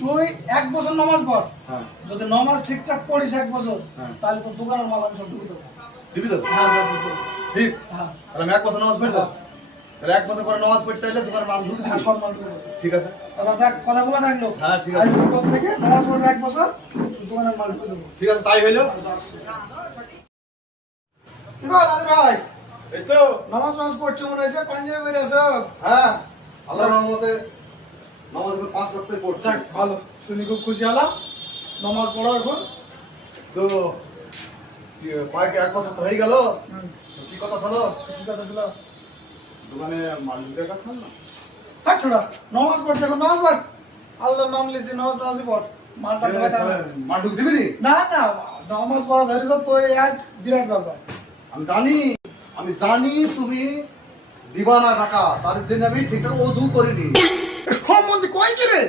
তুই 1 বছর নামাজ পড়, হ্যাঁ যদি নামাজ ঠিকঠাক পড়িস 1 বছর, হ্যাঁ। তাহলে তোর দোকানের মাল আমি সব ঢুকে দেবো। দিবি তো? হ্যাঁ দিবি তো। ঠিক। হ্যাঁ তাহলে আমি 1 বছর নামাজ পড়বো। তাহলে 1 বছর পরে নামাজ পড়তে হলে তোমার মাল ঢুকে হ্যাঁ, দিবি। সব মাল ঢুকে দেবো। ঠিক আছে। কথা দেখ, কথাগুলো থাকলো। হ্যাঁ, ঠিক আছে। আজকের পর থেকে নামাজ পড়বে 1 বছর, তোর দোকানের মাল ঢুকে দেবো। ঠিক আছে, তাই হইলো। কি গো দাদু ভাই, এই তো। নামাজ পড়ছো মনে হয়েছে, পাঞ্জাবি পরে আছো। হ্যাঁ, আল্লাহর রহমতে নামাজ 5 ওয়াক্তই পড়ছি। যাক ভালো, শুনি খুব খুশি হলাম। নামাজ পড়ো এখন। তো কি কয়েক 1 বছর তো হয়ে গেল। তো কি কথা শোনো? কি কথা ছিল? দোকানে মাল ঢুকে যাচ্ছেন না? হাট ছোড়া, নামাজ পড়ছে এখন, নামাজ পড়। আল্লাহর নাম লিখছি, নামাজ পড়। মালটা ঢোকাতে হবে না। মাল ঢুকে দিবি নি? না না, নামাজ পড়া ধরে তো এই আজ বিরাট ব্যাপার। আমি জানি তুমি দিবা না টাকা, তার জন্য আমি ঠিকঠাক ওযু করিনি। সম্বন্ধে কয় কি রে?